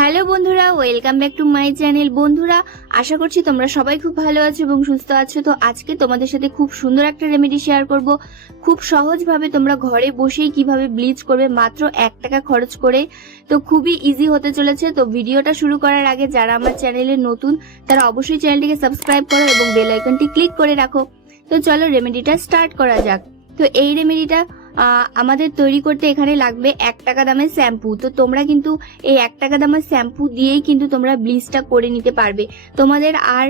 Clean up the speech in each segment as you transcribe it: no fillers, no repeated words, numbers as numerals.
Hello বন্ধুরা, welcome back to my channel. বন্ধুরা, আশা করছি তোমরা সবাই খুব ভালো আছো এবং সুস্থ আছো। তো আজকে তোমাদের সাথে খুব সুন্দর একটা রেমেডি শেয়ার করব। খুব সহজভাবে তোমরা ঘরে বসেই কিভাবে ব্লিচ করবে মাত্র 1 টাকা খরচ করে। তো খুবই ইজি হতে চলেছে। তো ভিডিওটা শুরু করার আগে যারা আমার চ্যানেলে নতুন তারা অবশ্যই চ্যানেলটিকে সাবস্ক্রাইব করো এবং বেল আইকনটি ক্লিক করে রাখো। তো চলো রেমেডিটা স্টার্ট করা যাক। তো এই রেমেডিটা আমাদের তৈরি করতে এখানে লাগবে 1 টাকা দামের শ্যাম্পু। তো তোমরা কিন্তু এই 1 টাকা দামের শ্যাম্পু দিয়েই কিন্তু তোমরা ব্লিচটা করে নিতে পারবে। তোমাদের আর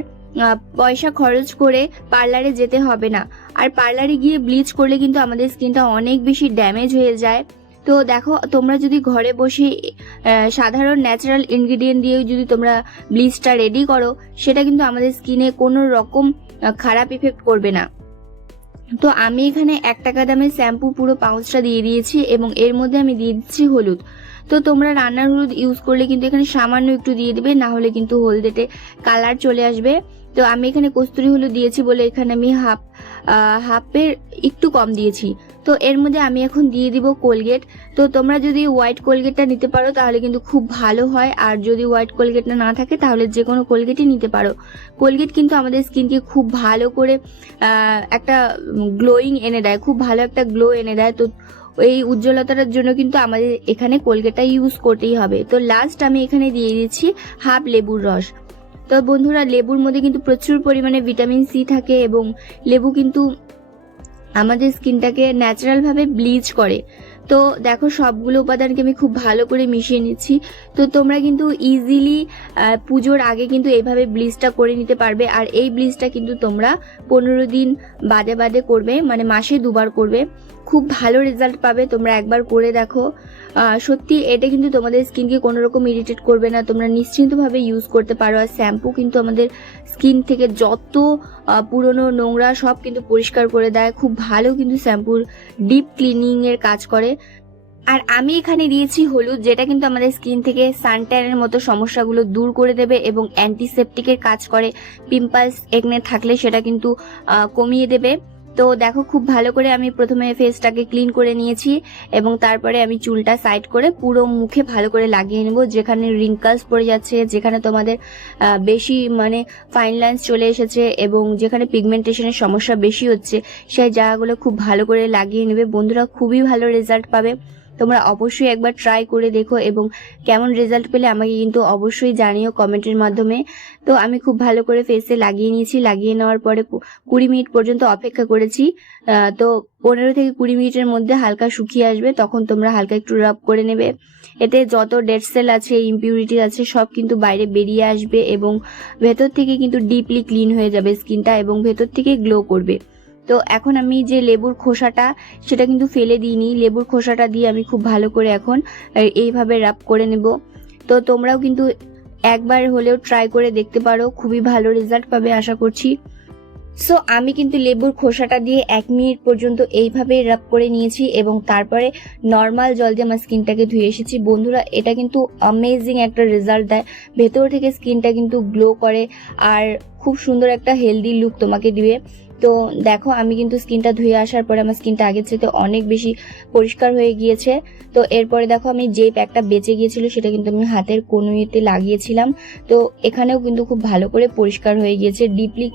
পয়সা খরচ করে পার্লারে যেতে হবে না। আর পার্লারে গিয়ে ব্লিচ করলে কিন্তু আমাদের স্কিনটা অনেক বেশি ড্যামেজ হয়ে যায়। তো দেখো, তোমরা যদি ঘরে বসে সাধারণ ন্যাচারাল ইনগ্রিডিয়েন্ট দিয়ে যদি তোমরা ব্লিচটা রেডি করো, সেটা কিন্তু আমাদের স্কিনে কোনো রকম খারাপ ইফেক্ট করবে না। তো আমি এখানে 1 টাকা দামের শ্যাম্পু পুরো পাউচটা দিয়ে দিয়েছি এবং এর মধ্যে আমি দিয়ে দিচ্ছি হলুদ। তো তোমরা রান্নার হলুদ ইউজ করলে কিন্তু এখানে সামান্য একটু দিয়ে দিবে, না হলে কিন্তু হলদেটে কালার চলে আসবে। তো আমি এখানে কস্তুরি হলুদ দিয়েছি বলে এখানে আমি হাফের একটু কম দিয়েছি। তো এর মধ্যে আমি এখন দিয়ে দিব কোলগেট। তো তোমরা যদি হোয়াইট কোলগেটটা নিতে পারো তাহলে কিন্তু খুব ভালো হয়, আর যদি হোয়াইট কোলগেটটা না থাকে তাহলে যে কোনো কোলগেটই নিতে পারো। কোলগেট কিন্তু আমাদের স্কিনকে খুব ভালো করে একটা গ্লোয়িং এনে দেয়, খুব ভালো একটা গ্লো এনে দেয়। তো এই উজ্জ্বলতার জন্য কিন্তু আমাদের এখানে কোলগেটটা ইউজ করতেই হবে। তো লাস্ট আমি এখানে দিয়ে দিচ্ছি হাফ লেবুর রস। তো বন্ধুরা, লেবুর মধ্যে কিন্তু প্রচুর পরিমাণে ভিটামিন সি থাকে এবং লেবু কিন্তু আমাদের স্কিনটাকে ন্যাচারাল ভাবে ব্লিচ করে। তো দেখো, সবগুলো উপাদানকে আমি খুব ভালো করে মিশিয়ে নিচ্ছি। তো তোমরা কিন্তু ইজিলি পুজোর আগে কিন্তু এইভাবে ব্লিচটা করে নিতে পারবে। আর এই ব্লিচটা কিন্তু তোমরা 15 দিন বাদে বাদে করবে, মানে মাসে 2 বার করবে। খুব ভালো রেজাল্ট পাবে, তোমরা একবার করে দেখো। সত্যি এটা কিন্তু তোমাদের স্কিনকে কোনো রকম ইরিটেট করবে না, তোমরা নিশ্চিন্তভাবে ইউজ করতে পারো। আর শ্যাম্পু কিন্তু আমাদের স্কিন থেকে যত পুরনো নোংরা সব কিন্তু পরিষ্কার করে দেয়। খুব ভালো কিন্তু শ্যাম্পুর ডিপ ক্লিনিং এর কাজ করে। আর আমি এখানে দিয়েছি হলুদ, যেটা কিন্তু আমাদের স্কিন থেকে সানট্যানের মতো সমস্যাগুলো দূর করে দেবে এবং অ্যান্টিসেপটিকের কাজ করে। পিম্পলস একনে থাকলে সেটা কিন্তু কমিয়ে দেবে। তো দেখো, খুব ভালো করে আমি প্রথমে ফেসটাকে ক্লিন করে নিয়েছি এবং তারপরে আমি চুলটা সাইড করে পুরো মুখে ভালো করে লাগিয়ে নেব। যেখানে রিঙ্কলস পড়ে যাচ্ছে, যেখানে তোমাদের বেশি মানে ফাইন লাইন্স চলে এসেছে এবং যেখানে পিগমেন্টেশনের সমস্যা বেশি হচ্ছে, সেই জায়গাগুলো খুব ভালো করে লাগিয়ে নেবে। বন্ধুরা, খুবই ভালো রেজাল্ট পাবে। তোমরা অবশ্যই একবার ট্রাই করে দেখো এবং কেমন রেজাল্ট পেলে আমাকে কিন্তু অবশ্যই জানিও কমেন্টের মাধ্যমে। তো আমি খুব ভালো করে ফেসে লাগিয়ে নিয়েছি। লাগিয়ে নেওয়ার পরে 20 মিনিট পর্যন্ত অপেক্ষা করেছি। তো 15 থেকে 20 মিনিটের মধ্যে হালকা শুকিয়ে আসবে, তখন তোমরা হালকা একটু রাব করে নেবে। এতে যত ডেড সেল আছে, ইমপিউরিটি আছে, সব কিন্তু বাইরে বেরিয়ে আসবে এবং ভেতর থেকে কিন্তু ডিপলি ক্লিন হয়ে যাবে স্কিনটা এবং ভেতর থেকে গ্লো করবে। তো এখন আমি যে লেবুর খোসাটা সেটা কিন্তু ফেলে দিইনি, লেবুর খোসাটা দিয়ে আমি খুব ভালো করে এখন এইভাবে রাব করে নেব। তো তোমরাও কিন্তু একবার হলেও ট্রাই করে দেখতে পারো, খুবই ভালো রেজাল্ট পাবে আশা করছি। সো আমি কিন্তু লেবুর খোসাটা দিয়ে 1 মিনিট পর্যন্ত এইভাবে রাব করে নিয়েছি এবং তারপরে নর্মাল জল দিয়ে আমার স্কিনটাকে ধুয়ে এসেছি। বন্ধুরা, এটা কিন্তু অ্যামেজিং একটা রেজাল্ট দেয়, ভেতর থেকে স্কিনটা কিন্তু গ্লো করে আর খুব সুন্দর একটা হেলদি লুক তোমাকে দিবে। তো দেখো, আমি কিন্তু স্কিনটা ধুয়ে আসার পরে আমার স্কিনটা আগের চাইতে অনেক বেশি পরিষ্কার হয়ে গিয়েছে। তো এরপরে দেখো, আমি যে প্যাকটা বেঁচে গিয়েছিল সেটা কিন্তু আমি হাতের কনুইতে লাগিয়েছিলাম। তো এখানেও কিন্তু খুব ভালো করে পরিষ্কার হয়ে গিয়েছে, ডিপলি